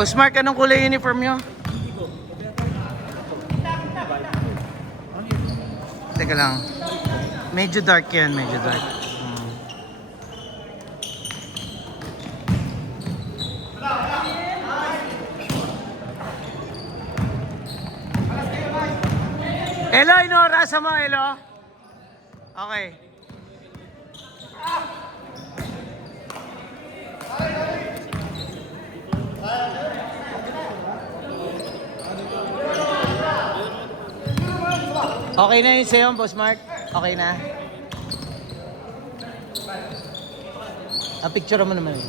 Boss Mark, anong kulay uniform nyo? Teka lang. Medyo dark yan, medyo dark. Elo, inorasa mo, Elo. Okay. Okay na yun sa'yo, Boss Mark? Okay na? Picture mo naman yun.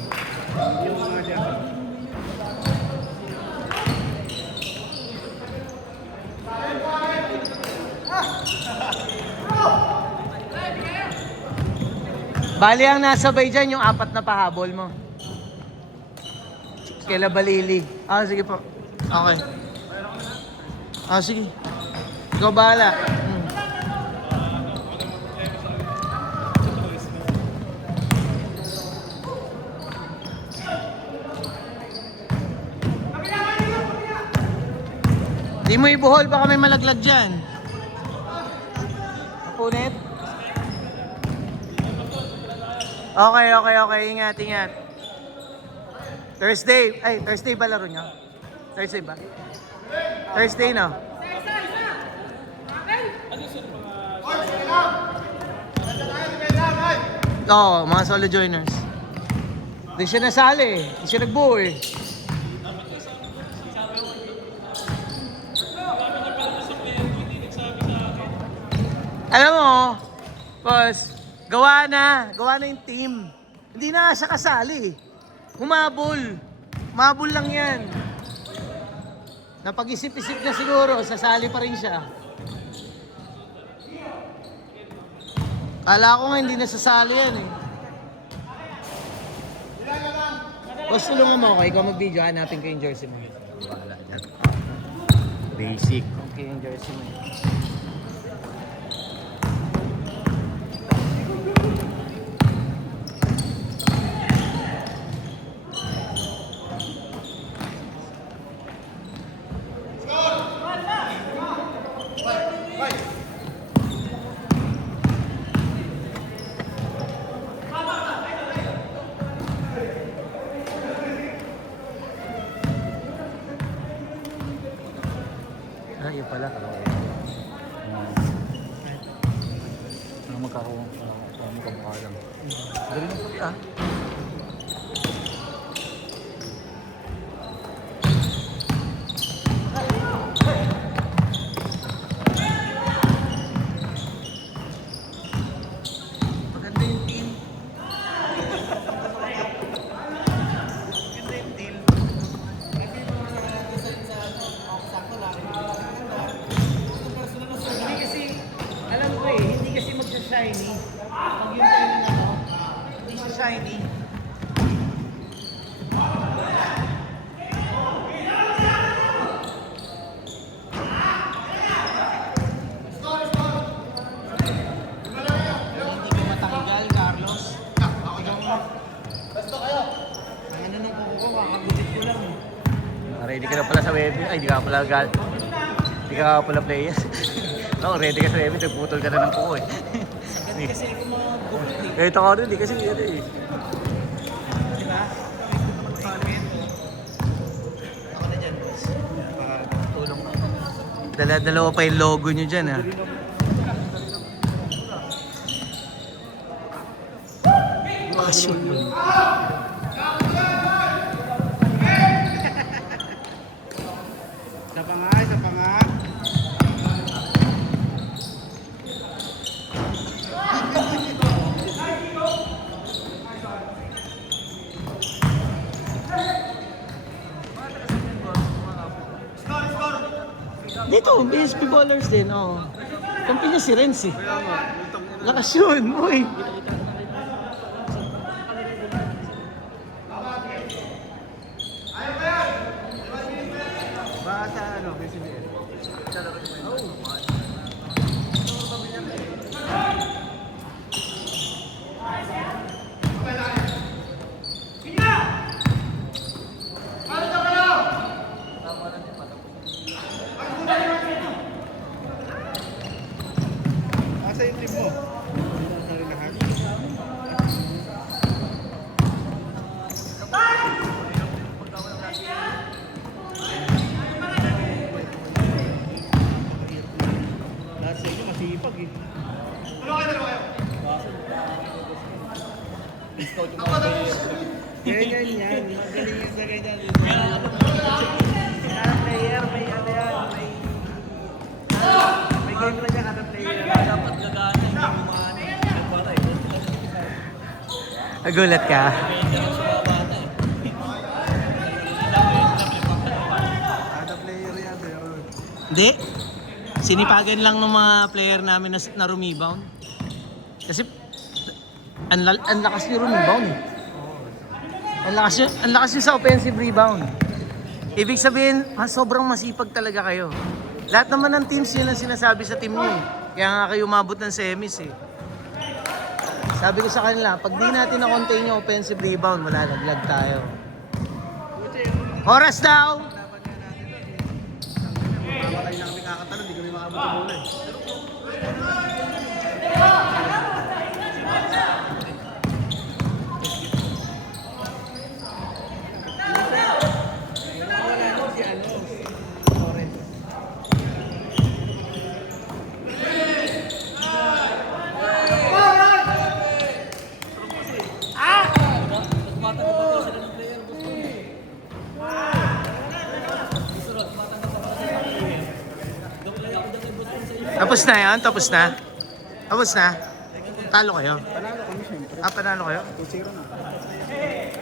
Bali ang nasabay dyan yung 4 na pahabol mo. Kila Balili. Sige po. Okay. Sige. Ikaw bahala. Di mo ibuhol, baka may malaglag dyan. Mapunit? Okay. Ingat. Thursday. Thursday ba laro nyo? Thursday ba? Thursday, no? Oo, mga solo joiners. Hindi siya nasali. Hindi siya nagbuo eh. Alam mo, boss, gawa na yung team. Hindi na siya kasali. Humabol. Humabol lang yan. Napag-isip-isip na siguro, sasali pa rin siya. Kala ko nga hindi nasasali yan eh. Boss, tulungan mo ako. Ikaw mag-video, hanapin ko yung jersey mo. Wala dyan. Basic. Okay, yung jersey mo. Yun pala. Magkamukha lang. Galing mo pati Maganda yung team. Shiny. Pag yung shiny na to, hindi siya shiny. Hindi ka matakigal, Carlos. Basta kayo. Ano nung kuko, kakagulit ko lang. Ready ka na pala sa web. Ay, di ka pala Di ka pala player. No, ready ka sa web. Nagputol ka na ng kuko eh. Kasi kung mga gupit eh. Kahit ako rin, di kasi ano eh. Diba? Ako na dyan, boss. Tulong ka. Dala-dalawa pa yung logo nyo dyan, ha? Bakasyon. Isa pa nga. Dito, BSP Ballers din, oo. Kampi niya si Renz eh. Lakas yun, boy. Basta ano, kasi player, may ano yan, may game na niya kada player. Dapat gagana, hindi kumano. Nagulat ka? Kada player yan, pero... Hindi. Sinipagan lang ng mga player namin na rebound. Kasi ang lakas ni rebound eh. Ang lakas yun sa offensive rebound. Ibig sabihin, sobrang masipag talaga kayo. Lahat naman ng teams yun ang sinasabi sa team niyo eh. Kaya nga kayo umabot ng semis eh. Sabi ko sa kanila, pag di natin na-contain yung offensive rebound, wala, naglag tayo. Oras daw! Mamatay na kami kakatalon, hindi kami makabot yung bola eh. Tapos na yan? Tapos na? Tapos na? Talo kayo? Panalo kami siyempre. Panalo kayo? 2-0 na.